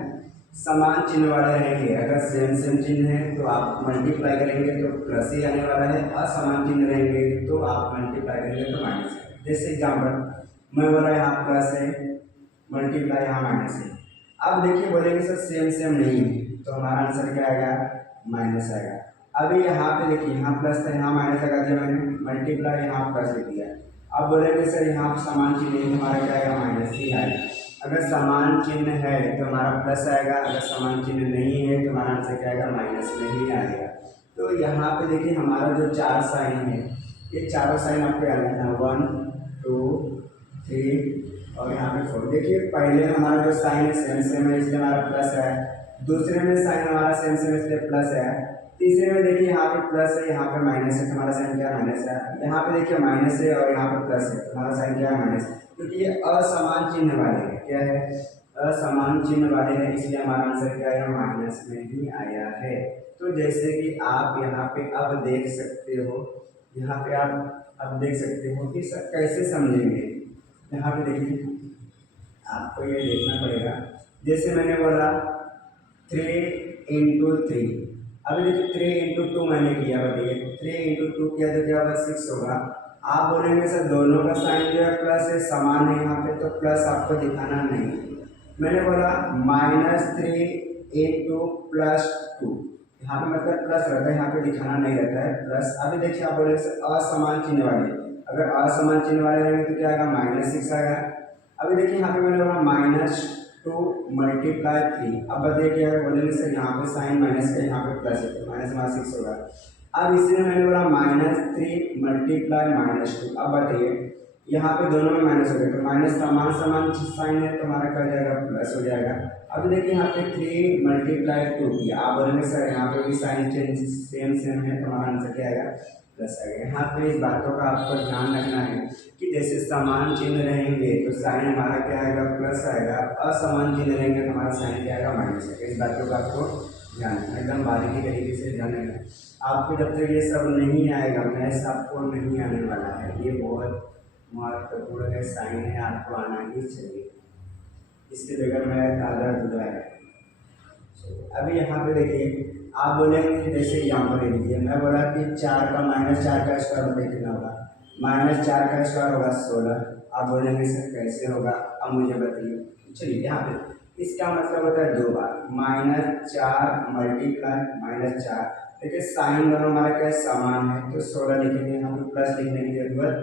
समान चिन्ह वाले रहेंगे, अगर सेम सेम चिन्ह है तो आप मल्टीप्लाई करेंगे तो प्लस ही आने वाला है, असमान चिन्ह रहेंगे तो आप मल्टीप्लाई करेंगे तो माइनस। जैसे एग्जाम्पल मैं बोला यहाँ प्लस है, मल्टीप्लाई यहाँ माइनस है। अब देखिए बोलेंगे सर सेम सेम नहीं है, तो हमारा आंसर क्या आएगा, माइनस आएगा। अभी यहाँ पे देखिए, यहाँ प्लस था, यहाँ माइनस लगा दिया मैंने, मल्टीप्लाई यहाँ प्लस लिख दिया। अब बोलेंगे सर यहाँ समान चिन्ह है, हमारा क्या आएगा, माइनस ही आएगा। अगर समान चिन्ह है तो हमारा प्लस आएगा, अगर समान चिन्ह नहीं है तो हमारा आंसर क्या आएगा, माइनस में ही आएगा। तो यहाँ पे देखिए हमारा जो चार साइन है, ये चारों साइन आपको याद रखना है, 1 2 3 और यहाँ पे 4। देखिए पहले हमारा जो साइन है सेम सेम है, इसलिए हमारा प्लस है। दूसरे में साइन हमारा सेम सेम इसलिए प्लस है। तीसरे में देखिए यहाँ पे प्लस है, यहाँ पे माइनस है, हमारा साइन क्या है, माइनस है। यहाँ पे देखिए माइनस है और यहाँ पे प्लस है, हमारा साइन क्या है, माइनस। क्योंकि ये असमान चिन्ह वाले हैं, क्या है, असमान चिन्ह वाले हैं, इसलिए हमारा आंसर क्या है, माइनस में ही आया है। तो जैसे कि आप यहाँ पे अब देख सकते हो, यहाँ पे आप अब देख सकते हो कि सर कैसे समझेंगे। यहाँ पे देखिए आपको ये देखना पड़ेगा, जैसे मैंने बोला 3 × 3, अभी देखिए 3 × 2 मैंने किया, बताइए 3 × 2 किया तो क्या होगा, 6 होगा। आप बोलेंगे सर दोनों का साइन जो है प्लस है, समान है यहाँ पे, तो प्लस आपको दिखाना नहीं। मैंने बोला -3 × 2 +2, यहाँ पे मतलब प्लस रहता है, यहाँ पे दिखाना नहीं रहता है प्लस। अभी देखिए आप बोले असमान चिन्ह वाले, अगर असमान चिन्ह वाले रहेंगे तो क्या आएगा, -6 आएगा। अभी देखिए यहाँ पे मैंने बोला -2 × 3, अब बताइए क्या बोलेंगे सर, यहाँ पे साइन माइनस का, यहाँ पे प्लस है, तो -6 होगा। अब इसलिए मैंने बोला -3 × -2, अब बताइए यहाँ पे दोनों में माइनस हो गया, तो माइनस समान समान साइन है तो हमारा क्या हो जाएगा, प्लस हो जाएगा। अब देखिए यहाँ पे 3 × 2 किया, आप बोलेंगे सर यहाँ पे भी साइन चेंज सेम सेम है, तो हमारा आंसर क्या आएगा, प्लस आएगा। यहाँ पे इस बातों का आपको ध्यान रखना है कि जैसे समान चिन्ह रहेंगे तो साइन हमारा क्या आएगा, प्लस आएगा, असमान चिन्ह रहेंगे तो हमारा साइन क्या आएगा, माइनस आएगा। इस बातों का आपको ध्यान रखना, एकदम बारीकी तरीके से ध्यान रखना। आपको जब तक ये सब नहीं आएगा, मैथ्स आपको नहीं आने वाला है, ये बहुत महत्वपूर्ण है, साइन है, आपको आना ही चाहिए, इसके बगैर मैथ आधा अधूरा है। अभी यहाँ पे देखिए आप बोलेंगे, जैसे एग्जाम्पल ले लीजिए, मैं बोला कि 4 का -4 का स्क्वायर बताइए कितना होगा, -4 का स्क्वायर होगा 16। आप बोलेंगे सर कैसे होगा, अब मुझे बताइए। चलिए यहाँ पे इसका मतलब होता है 2 बार, -4 × -4। देखिए साइन दोनों हमारा क्या समान है, तो 16 लिखेंगे, यहाँ पे प्लस लिखने की जरूरत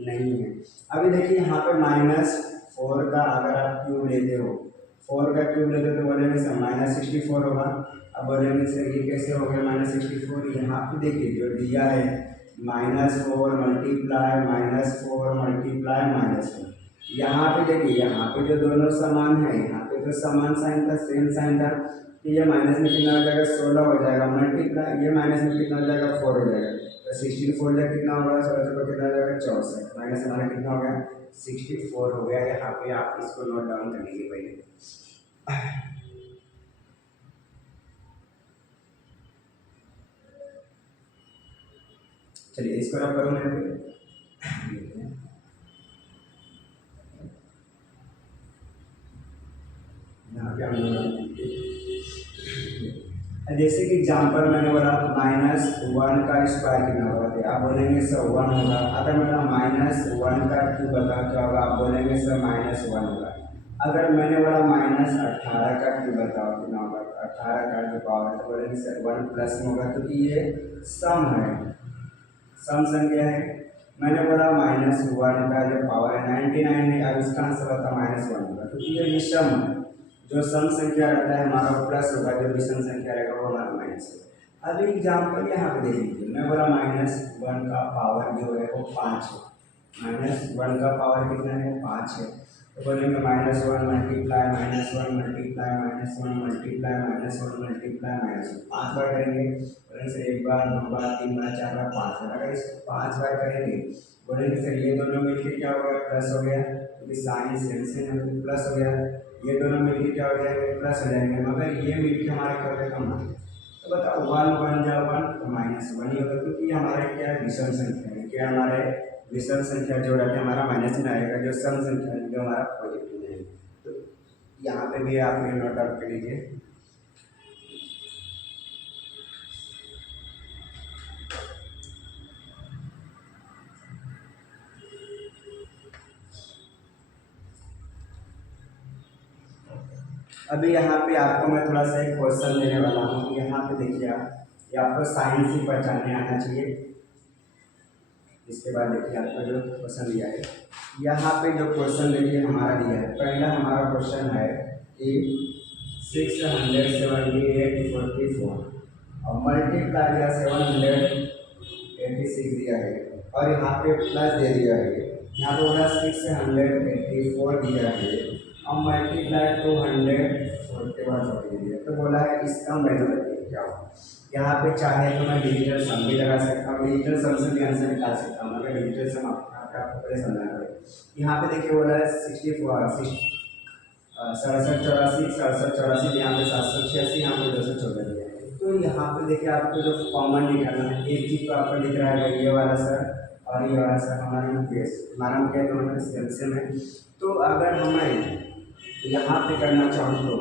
नहीं है। अभी देखिए यहाँ पे -4 का अगर आप क्यूब लेते हो, 4 का क्यूब लेते हो तो बोलेंगे सर -64 होगा। अब बोलेंगे सर ये कैसे हो गया -64, यहाँ पे देखिए जो दिया है -4 मल्टीप्लाई -4 मल्टीप्लाई -4, यहाँ पे देखिए यहाँ पे जो दोनों समान है, यहाँ पे तो समान साइन था, सेम साइन था, तो ये माइनस में कितना हो जाएगा, 16 हो जाएगा, मल्टीप्लाई ये माइनस में कितना हो जाएगा, 4 हो जाएगा, तो 64 जगह कितना होगा, 16 को कितना हो जाएगा, 64, माइनस हमारा कितना हो गया, 64 हो गया। यहाँ पे आप इसको नोट डाउन कर लीजिए पहले। चलिए इसको रब करूँ मैं, यहाँ पे हम जैसे कि एग्जाम्पल मैंने बोला -1 का स्क्वायर कितना होगा, आप बोलेंगे सर 1 होगा। अगर मैंने -1 का क्यूब बताओ क्या होगा, आप बोलेंगे सर -1 होगा। अगर मैंने बोला -18 का क्यूब बताओ कितना होगा, 18 का जो पावर है, तो बोलेंगे सर 1 प्लस में होगा, क्योंकि ये सम है, सम संख्या है। मैंने बोला -1 का जो पावर है 99 है, अब इसका आंसर होता -1 होगा, क्योंकि ये विषम है, जो सम संख्या रहता है हमारा प्लस होगा, जो विषम संख्या रहेगा वो हमारा माइनस होगा। अभी एग्जाम्पल यहाँ पे देख लीजिए, मैं बोला -1 का पावर जो है वो 5 है, -1 का पावर कितना है, 5 है, तो बोलेंगे -1 मल्टीप्लाई -1 मल्टीप्लाई -1 मल्टीप्लाई -1 मल्टीप्लाई -1, 5 बार करेंगे, बोलेंगे सर 1 बार 2 बार 3 बार 4 बार 5 बार। अगर इसको 5 बार करेंगे, बोलेंगे सर ये दोनों मिलकर क्या हो गया, प्लस हो गया, क्योंकि साइन सेम सेम है, प्लस हो गया। ये दोनों मिलकर क्या हो जाएंगे, प्लस हो जाएंगे, मगर ये मिलकर हमारा क्या हो जाएगा, माइनस। तो बताओ 1 1 जा 1 तो -1 ही होगा, क्योंकि ये हमारे क्या है, विषम संख्या है, क्या हमारे विषम संख्या जो रहता है हमारा माइनस में आएगा, जो सम संख्या है जो हमारा पॉजिटिव है। तो यहाँ पे भी आप ये नोट आउट कर लीजिए। अभी यहाँ पे आपको मैं थोड़ा सा एक क्वेश्चन देने वाला हूँ। यहाँ पे देखिए आप, ये आपको साइंस ही पहचानने आना चाहिए। इसके बाद देखिए आपका जो क्वेश्चन दिया है, यहाँ पे जो क्वेश्चन देखिए हमारा दिया है, पहला हमारा क्वेश्चन है कि 678/44 और मल्टीप्लाई दिया 786 दिया है और यहाँ पे प्लस दे दिया है। यहाँ पे बोला 684 दिया है और मल्टीप्लाई 241 दे दिया, तो बोला है इसका मेथड क्या होगा। यहाँ पे चाहे तो मैं डिजिटल सम भी लगा सकता हूँ, डिजिटल सम से भी आंसर निकाल सकता हूँ, अगर डिजिटल सम आपको पहले समझना पड़ेगा। यहाँ पे देखिए बोला है 64 67 84 67 84, यहाँ पे 786, यहाँ पे 214 दिया है। तो यहाँ पे देखिए आपको जो कॉमन निकालना है, एक चीज तो आपको दिख रहा है ये वाला सर और ये वाला सर हमारा यूपीएस हमारा क्या दोनों सेम है। तो अगर हमें यहाँ पे करना चाहूँ तो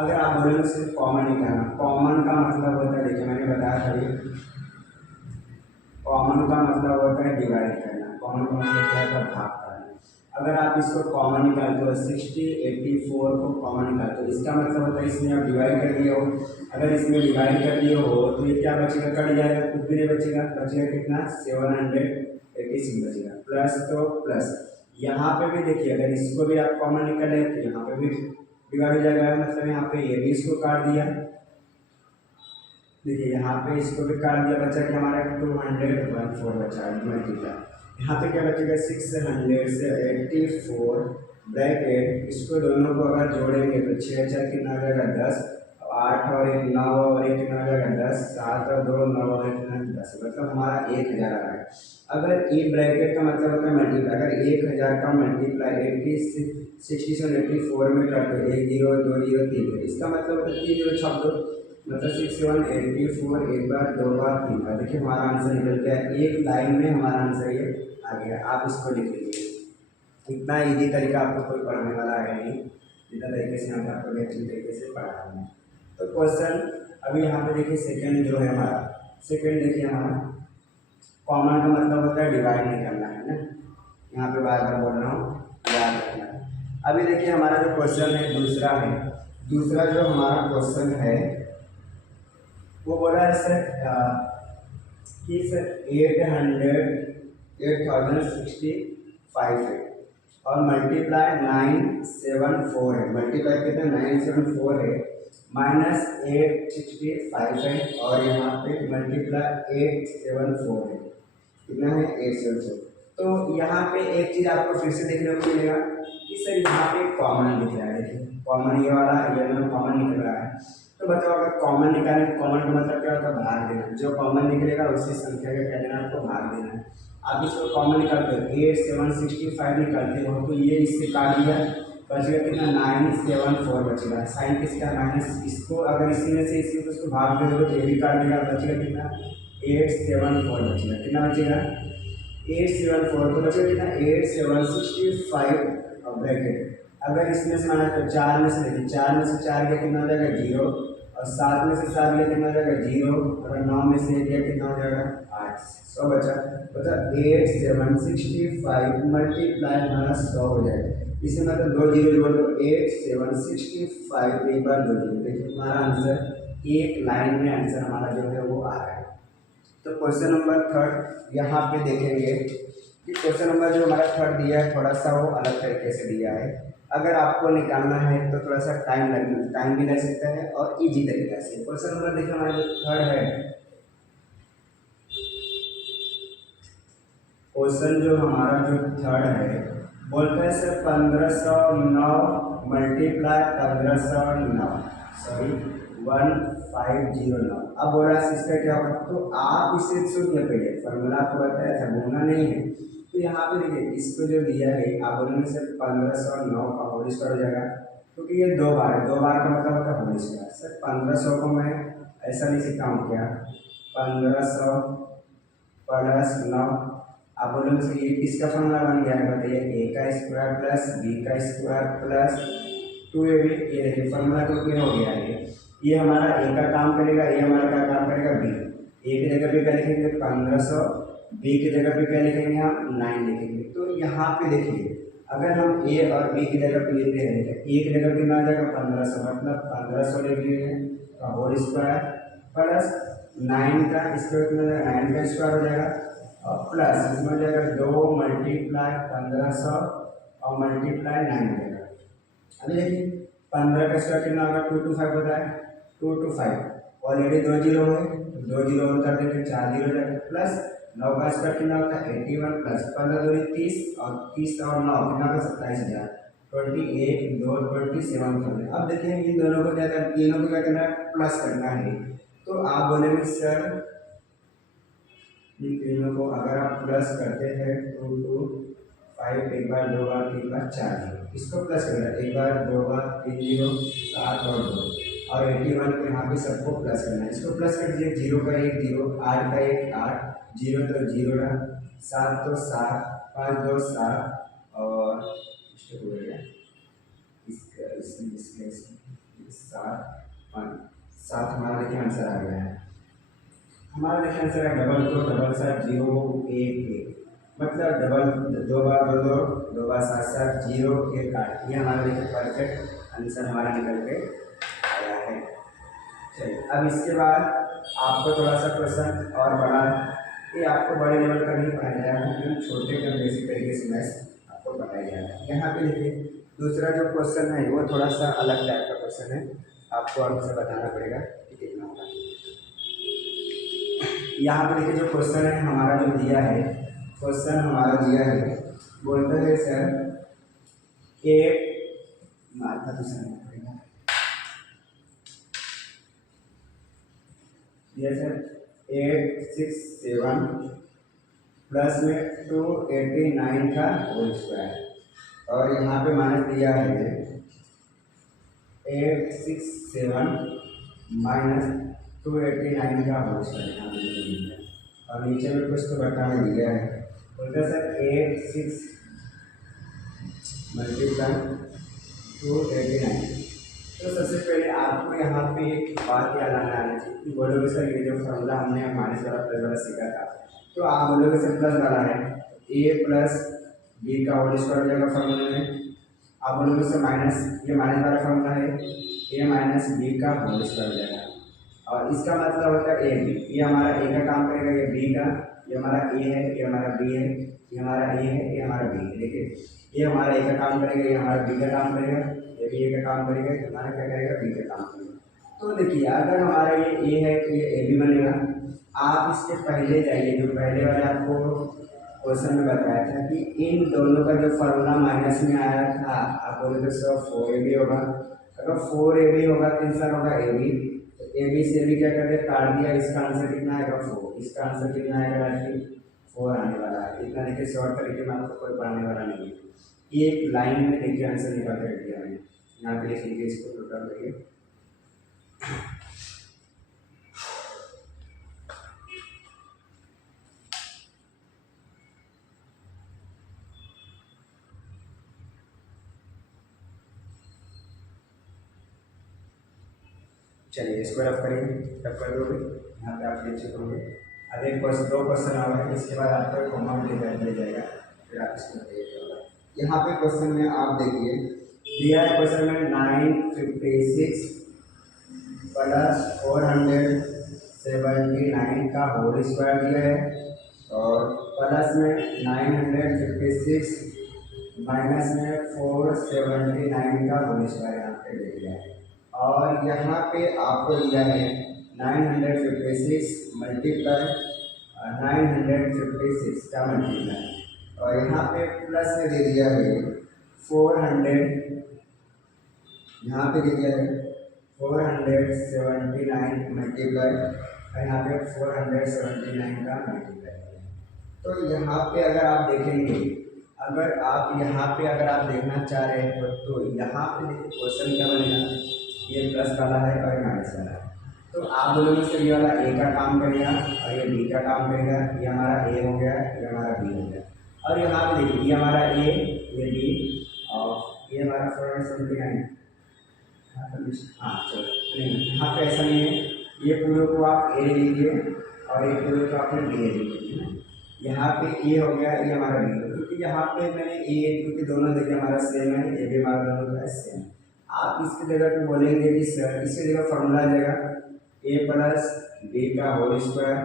अगर आप बोलेंगे सिर्फ कॉमन निकालना, कॉमन का मतलब होता है, देखिए मैंने बताया था ये, कॉमन का मतलब होता है डिवाइड करना, कॉमन का मतलब क्या है, भाग करना। अगर आप इसको कॉमन निकालते हो 6084 को कॉमन निकालते हो, इसका मतलब होता है इसमें आप डिवाइड कर दिए हो। अगर इसमें डिवाइड कर दिए हो तो ये क्या बचेगा, कट जाएगा, कुछ भी नहीं बचेगा, बचेगा कितना 786 बचेगा, प्लस तो प्लस। यहाँ पे भी देखिए अगर इसको भी आप कॉमन निकाले तो यहाँ पे भी डिवाइड हो जाएगा, मतलब यहाँ पे ये भी इसको काट दिया, देखिए यहाँ पे इसको भी काट दिया, बचा कि हमारा 214 बचा मल्टीप्लाई। यहाँ पे क्या बचेगा 684 ब्रैकेट, इसको दोनों को अगर जोड़ेंगे तो 6 4 कितना हो जाएगा 10, 8 और 1 9 और 1 कितना हो जाएगा 10, 7 और 2 9 और 1 कितना 10, मतलब हमारा 1000 आ रहा है। अगर ये ब्रैकेट का मतलब होता है मल्टीप्लाई, अगर 1000 का मल्टीप्लाई 6784 में कर दो, 1 0 2 0 3, इसका मतलब होता है 3 0 छाप दो, मतलब 6184 एक बार 2 बार 3 बार, देखिए हमारा आंसर निकल गया, एक लाइन में हमारा आंसर ये आ गया। आप इसको लिख लीजिए, इतना इजी तरीका आपको कोई पढ़ाने वाला है नहीं, जितना तरीके से हम आपको बेहतरीन तरीके से पढ़ा रहे हैं। तो क्वेश्चन अभी यहाँ पे देखिए सेकंड जो है हमारा, सेकंड देखिए हमारा कॉमन का मतलब होता है डिवाइड नहीं करना है ना, यहाँ पे बार बार बोल रहा हूँ, याद रखना है। अभी देखिए हमारा जो क्वेश्चन है दूसरा है, दूसरा जो हमारा क्वेश्चन है वो बोला है सर कि सर 8065 है और मल्टीप्लाई 974 है, मल्टीप्लाई कितना 974 है, माइनस 865 है और यहाँ पे मल्टीप्लाई 874 है, कितना है 874। तो यहाँ पे एक चीज़ आपको फिर से देखने को मिलेगा कि सर यहाँ पे कॉमन दिख रहा है, देखिए कॉमन ये वाला है, ये कॉमन निकल रहा है। तो बताओ अगर कॉमन निकालें, कॉमन का मतलब क्या होता है, भाग देना, जो कॉमन निकलेगा उसी संख्या का क्या देना, आपको भाग देना है। आप इसको कॉमन निकालते हो 8765 निकालते हो तो ये इससे काट दिया, बचेगा कितना 974 बचेगा, साइन किसका माइनस, इसको अगर इसी में से इसी को उसको भाग दे दो तो ये भी काट देगा, बचेगा कितना 874 बचेगा, कितना बचेगा 874, तो बचेगा कितना 8765 ब्रैकेट। अगर इसमें से माना तो 4 में से देखिए, 4 में से 4 गया कितना हो जाएगा 0 और 7 में से 7 गया कितना हो जाएगा 0, अगर 9 में से 1 गया कितना हो जाएगा 8, 100 बचा, मतलब 8765 मल्टीप्लाई हमारा 100 हो जाएगा। इसे मतलब 2 0 जोड़ दो, 8765 एक बार 2 0, देखिए हमारा आंसर एक लाइन में आंसर हमारा जो है वो आ रहा है। तो क्वेश्चन नंबर थर्ड यहाँ पे देखेंगे कि क्वेश्चन नंबर जो हमारा थर्ड दिया है थोड़ा सा वो अलग तरीके से दिया है। अगर आपको निकालना है तो थोड़ा सा टाइम भी लग सकता है और इजी तरीका से। क्वेश्चन नंबर देखिए हमारा जो थर्ड है, क्वेश्चन जो हमारा जो थर्ड है बोलते हैं सर 1509 मल्टीप्लाई 1509 सॉरी 1509। अब बोला इसका क्या होगा, तो आप इसे शून्य करिए, फॉर्मूला आपको बताया था, भूलना नहीं है। तो यहाँ पे देखिए इसको जो दिया है आप बोलेंगे सर 1509 का होल स्क्वायर हो जाएगा, क्योंकि ये 2 बार है, 2 बार का मतलब होता है होल स्क्वायर। सर 1500 को मैं ऐसा नहीं सकता हूँ क्या, 1500 प्लस 9, आप बोलोगे सर ये किसका फॉर्मूला बन गया है, बताइए a का स्क्वायर प्लस b का स्क्वायर प्लस 2ab, ये देखिए फॉर्मूला तो क्लियर हो गया है। ये हमारा a का काम करेगा, ये हमारा का काम करेगा b, a की जगह पे क्या लिखेंगे 1500, b की जगह पे क्या लिखेंगे हम 9 लिखेंगे। तो यहाँ पे देखिए अगर हम ए और बी की जगह पे लेते हैं तो ए की जगह कितना आ जाएगा 1500, मतलब 1500 ले लिए का होल स्क्वायर प्लस 9 का स्क्वायर कितना जाएगा 9 का स्क्वायर हो जाएगा और प्लस इसमें हो जाएगा 2 मल्टीप्लाई 1500 और मल्टीप्लाई 9 हो जाएगा। अभी देखिए 15 का स्क्वायर कितना होगा 225 होता है 225 ऑलरेडी 2 जीरो है तो 2 जीरो कर देंगे 4 जीरो जाएगा प्लस 9 का स्क्वायर कितना होता है 81 प्लस 15 दूनी 30 और 30 और 9 कितना का 27,000 28 2 27,000। अब देखिए इन दोनों को क्या करना तीनों को क्या करना है प्लस करना है तो आप बोलेंगे सर इन तीनों को अगर आप प्लस करते हैं 2 2 5 एक बार 2 बार 3 बार 4 जीरो इसको प्लस करना एक बार 2 बार 3 जीरो 7 और 2 और 81 को यहाँ पे सबको प्लस करना है। इसको प्लस कर दीजिए 0 का 1 0 8 का 1 8 जीरो तो जीरो रहा 7 तो 7 5 2 7 और इसको हो गया इसका इसमें 7 7 हमारा देखिए आंसर आ गया है। हमारा देखिए आंसर है डबल 2 डबल 7 0 1 1 मतलब डबल 2 बार 2 2 2 बार 7 7 0 1 8 ये हमारा देखिए परफेक्ट आंसर हमारा निकल के आया है। चलिए अब इसके बाद आपको थोड़ा सा क्वेश्चन और बड़ा ये आपको बड़े लेवल का नहीं पढ़ाया जाएगा लेकिन छोटे के बेसिक तरीके से मैथ्स आपको बताया जाएगा। यहाँ पे देखिए दूसरा जो क्वेश्चन है वो थोड़ा सा अलग टाइप का क्वेश्चन है आपको हमसे बताना पड़ेगा कि कितना होगा। यहाँ पे देखिए जो क्वेश्चन है हमारा जो दिया है क्वेश्चन हमारा दिया है बोलते हैं सर एक मार्का दूसरा पड़ेगा दिया सर 867 प्लस में 289 का होल स्क्वायर और यहाँ पे माइनस दिया है 867 माइनस 289 का होल स्क्वायर यहाँ पे दिया है और नीचे में कुछ तो बताने दिया है बोलते हैं सर 86 मल्टीप्लाई 289। तो सबसे पहले आपको यहाँ पे एक बात याद आना चाहिए कि बोलोगे सर ये जो फॉर्मूला हमने माइनस वाला प्लस वाला सीखा था तो आप बोलोगे सर प्लस वाला है ए प्लस बी का होल स्क्वायर हो जाएगा फॉर्मूले में। आप बोलोगे सर माइनस ये माइनस वाला फॉर्मूला है ए माइनस बी का होल स्क्वायर हो जाएगा और इसका मतलब होता है ए बी ये हमारा ए का काम करेगा ये बी का ये हमारा ए है ये हमारा बी है ये हमारा ए है ये हमारा बी है। देखिए ये हमारा ए का काम करेगा ये हमारा बी का काम करेगा ये भी ए का काम करेगा हमारा क्या करेगा बी का काम करेगा। तो देखिए अगर हमारा ये ए है तो ये ए बी बनेगा। आप इसके पहले जाइए जो पहले वाले आपको क्वेश्चन में बताया था कि इन दोनों का जो फॉर्मूला माइनस में आया था आप बोले तो सब 4ab होगा। अगर 4ab होगा तो आंसर होगा ए बी तो ए बी से भी क्या करते काट दिया इसका आंसर कितना आएगा 4 इसका आंसर कितना आएगा 4 आने वाला है। इतना देखिए शॉर्ट तरीके में आपको कोई पढ़ाने वाला नहीं है। ये एक लाइन में देखिए आंसर निकाल कर दिया मैंने यहाँ पे लिख लीजिए इसको टोटल करिए। चलिए इसको रफ करिए रफ कर दोगे यहाँ पे आप देख चुके होंगे। अब एक क्वेश्चन 2 क्वेश्चन आ गए इसके बाद आपको एक होमवर्क दिया जाएगा फिर आप इसको बताइएगा। यहाँ पे क्वेश्चन में आप देखिए दिया है क्वेश्चन में 956 प्लस 479 का होल स्क्वायर दिया है और प्लस में 956 माइनस में 479 का होल स्क्वायर यहाँ पे दे दिया है और यहाँ पे आपको दिया है 956 मल्टीप्लाई 956 का मल्टीप्लाई और यहाँ पे प्लस में दे दिया है 400 यहाँ पे दे दिया है 479 मल्टीप्लाई और यहाँ पे 479 का मल्टीप्लाई। तो यहाँ पे अगर आप देखेंगे अगर आप यहाँ पे अगर आप देखना चाह रहे हो तो यहाँ पे देखिए क्वेश्चन क्या बनेगा ये प्लस वाला है और माइनस वाला है। तो आप दोनों में से ये वाला ए का काम करेगा और ये बी का काम करेगा। ये हमारा ए हो गया ये हमारा बी हो गया और यहाँ पे देखिए ये हमारा ए ये बी और ये हमारा 479। हाँ चलो नहीं यहाँ पे ऐसा नहीं है ये पूरे को आप ए लीजिए और ये पूरे को आपने बी लीजिए। यहाँ पे ए हो गया ये हमारा बी हो क्योंकि क्योंकि यहाँ पे मैंने ए, क्योंकि दोनों देखिए हमारा सेम है, ए भी हमारा दोनों का सेम। आप इसकी जगह पे बोलेंगे कि सर इसकी जगह फॉर्मूला आ जाएगा ए प्लस बी का होल स्क्वायर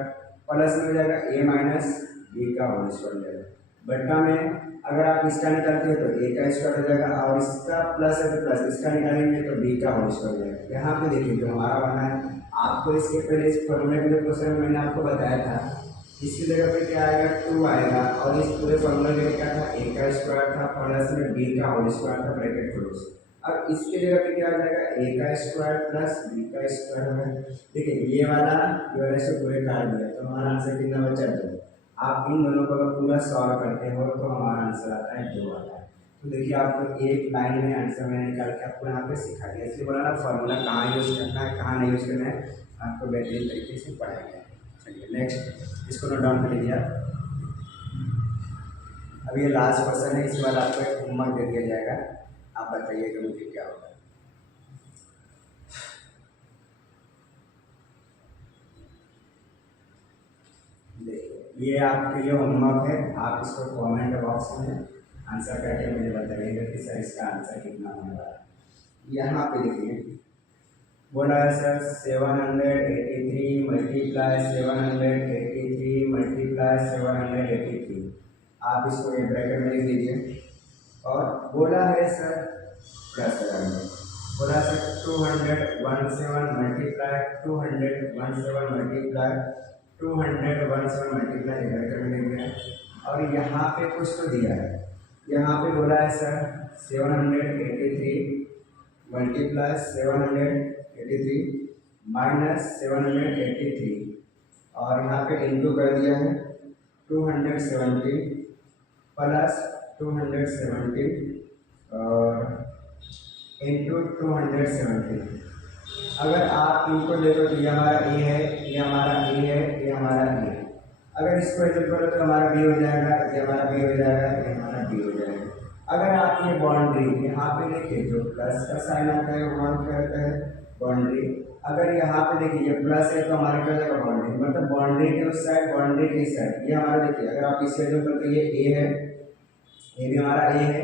प्लस में हो जाएगा ए माइनस बी का होल स्क्वायर जाएगा। बट्टा में अगर आप इसका निकालते हो तो ए का स्क्वायर हो जाएगा और इसका प्लस है तो प्लस, इसका निकालेंगे तो बी का होल स्क्वायर हो जाएगा। यहाँ पे देखिए जो हमारा बना है, आपको इसके पहले इस फॉर्मूले के जो क्वेश्चन मैंने आपको बताया था, इसकी जगह पे क्या आएगा 2 आएगा और इस पूरे फॉर्मूले में क्या था, ए का स्क्वायर था प्लस में बी का होल स्क्वायर था ब्रैकेट क्लोज। अब इसके जगह पे क्या आ जाएगा, ए का स्क्वायर प्लस बी का स्क्वायर होगा। देखिए ये वाला से पूरे काट दिया तो हमारा आंसर कितना बचा, 2। आप इन दोनों को अगर पूरा सॉल्व करते हो तो हमारा आंसर आता है 2 आता है। तो देखिए आपको एक लाइन में आंसर मैंने निकाल के आपको यहाँ पे सिखा दिया। इसलिए बोला ना फॉर्मूला कहाँ यूज़ करना है कहाँ नहीं यूज़ करना है, आपको बेहतरीन तरीके से पढ़ाएंगे। चलिए नेक्स्ट, इसको नोट डाउन कर लीजिए। अब ये लास्ट क्वेश्चन है, इसके बाद आपको एक होमवर्क दे दिया जाएगा, आप बताइएगा मुझे क्या होगा। देखिए ये आपके लिए होमवर्क है, आप इसको कमेंट बॉक्स में आंसर करके मुझे बताइएगा कि सर इसका आंसर कितना होने वाला है। यहाँ पे देखिए बोला है सर 783 मल्टीप्लाई 783 मल्टीप्लाई 783, आप इसको एक ब्रैकेट में लिख दीजिए। और बोला है सर प्लस लगाएंगे, बोला sir 217 multiply 217 multiply 217 multiply bracket में लिख दिया। और यहाँ पे कुछ तो दिया है, यहाँ पे बोला है सर 783 मल्टीप्लाई 783 माइनस 783 और यहाँ पे इंटू कर दिया है 270 प्लस 270 और इंटू 270। अगर आप इनको देखो तो ये हमारा ए है, ये हमारा ए है, ये हमारा ए है। अगर इसको ऐसे करो तो हमारा बी हो जाएगा, ये हमारा बी हो जाएगा, ये हमारा बी हो जाएगा। अगर आप ये बाउंड्री यहाँ पे देखिए जो प्लस का साइन आता है वो क्या होता है, बाउंड्री। अगर यहाँ पे देखिए ये प्लस है तो हमारा क्या हो जाएगा, बाउंड्री, मतलब बाउंड्री के उस साइड बाउंड्री के इस साइड। ये हमारा देखिए अगर आप इसे जो करते ये ए है, ये भी हमारा ए है,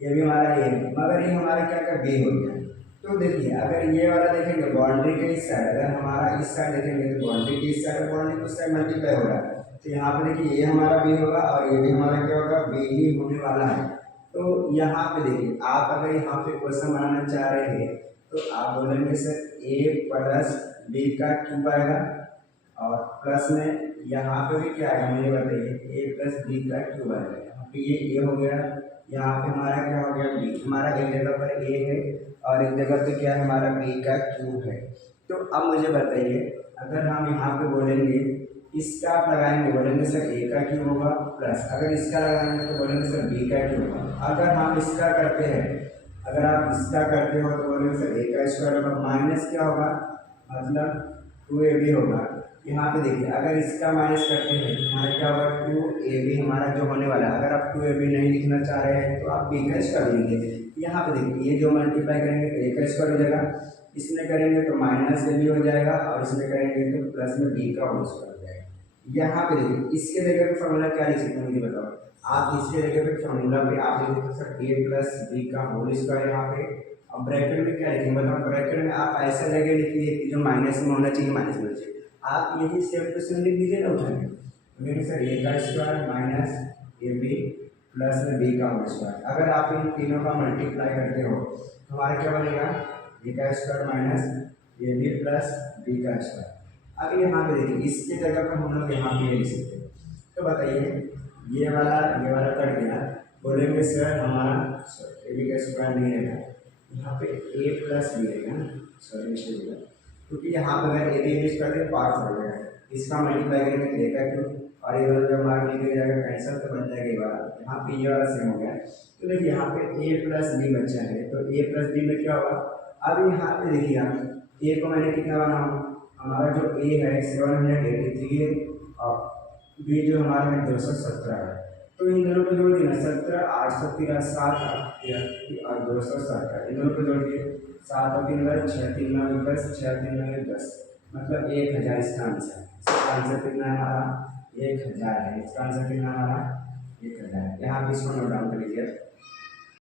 ये भी हमारा ए है, मगर ये हमारा क्या क्या बी हो गया। तो देखिए अगर ये वाला देखेंगे बाउंड्री के इस साइड, अगर हमारा इस साइड देखेंगे तो बाउंड्री के इस साइड बाउंड्री के उस साइड मल्टीप्लाई हो रहा है, तो यहाँ पे देखिए ये हमारा बी होगा और ये भी हमारा क्या होगा, बी ही होने वाला है। तो यहाँ पे देखिए आप अगर यहाँ पे क्वेश्चन बनाना चाह रहे हैं तो आप बोलेंगे सर ए प्लस बी का क्यूब आएगा और प्लस में यहाँ पे भी क्या आएगा मुझे बताइए, ए प्लस बी का क्यूब आएगा। यहाँ पे ये ए हो गया, यहाँ पे हमारा क्या हो गया, बी। हमारा एक जगह पर ए है और एक जगह पे क्या है, हमारा बी का क्यूब है। तो अब मुझे बताइए अगर हम यहाँ पे बोलेंगे इसका आप लगाएंगे, बोलेंगे सर ए का क्यूब होगा प्लस, अगर इसका लगाएंगे तो बोलेंगे सर बी का क्यूब होगा। अगर हम इसका करते हैं, अगर आप इसका करते हो तो बोलेंगे सर ए का स्क्वायर होगा, माइनस क्या होगा, मतलब 2ab होगा। यहाँ पे देखिए अगर इसका माइनस करते हैं तो हमारा क्या होगा, 2ab हमारा जो होने वाला है। अगर आप 2ab नहीं लिखना चाह रहे हैं तो आप बी का स्क्वायर लिखिए। यहाँ पे देखिए ये जो मल्टीप्लाई करेंगे तो ए का स्क्वायर हो जाएगा, इसमें करेंगे तो माइनस ए भी हो जाएगा और इसमें करेंगे तो प्लस में बी का होल स्क्वायर हो जाएगा। यहाँ पे देखिए इसके जगह पे फॉर्मूला क्या लिख सकते हैं मुझे बताओ। आप इसके जगह पे फॉर्मूला भी आप लिख सकते सर ए प्लस बी का होल स्क्वायर यहाँ पे। अब ब्रैकेट में क्या लिखेंगे, मतलब ब्रैकेट में आप ऐसा जगह लिखिए कि जो माइनस में होना चाहिए माइनस में होना चाहिए। आप यही सेम टू सेम लिख दीजिए ना उठा के, सर ए का square minus A B plus में बी का होल स्क्वायर। अगर आप इन तीनों का मल्टीप्लाई करते हो तो हमारा क्या बनेगा, बी का square minus A B plus B का स्क्वायर। अब यहाँ पे देखिए इसके जगह पर हम लोग यहाँ पे लिख सकते हैं। तो बताइए ये वाला कट गया, बोलेंगे सर हमारा ए बी का स्क्वायर नहीं रहेगा, यहाँ पे ए प्लस बी रहेगा, सॉरी मिस्टेक, क्योंकि यहाँ पर अगर ए बी यूज करते हैं पार्ट हो जाएगा, इसका मल्टीप्लाई करेंगे तो ए का क्यूब और ये वाला जब हमारा निकल जाएगा कैंसिल तो बन जाएगा ये वाला। यहाँ पे ये वाला सेम हो गया। तो देखिए यहाँ पे ए प्लस बी बचा है, तो ए प्लस बी में क्या होगा। अब यहाँ पे देखिए आप ए को मैंने कितना बनाऊँ, हमारा जो ए है 783 है और बी जो हमारा है 217 है। तो इन दोनों को जोड़ दिया 17 813 7 और 217, इन दोनों को जोड़ दिए 7 और 3 6 3 9 10 6 3 9 10, मतलब 1000 इसका आंसर। इसका आंसर कितना है हमारा 1000 है। इसका आंसर कितना हमारा ये करना है। यहाँ पे इसको नोट डाउन कर लीजिए।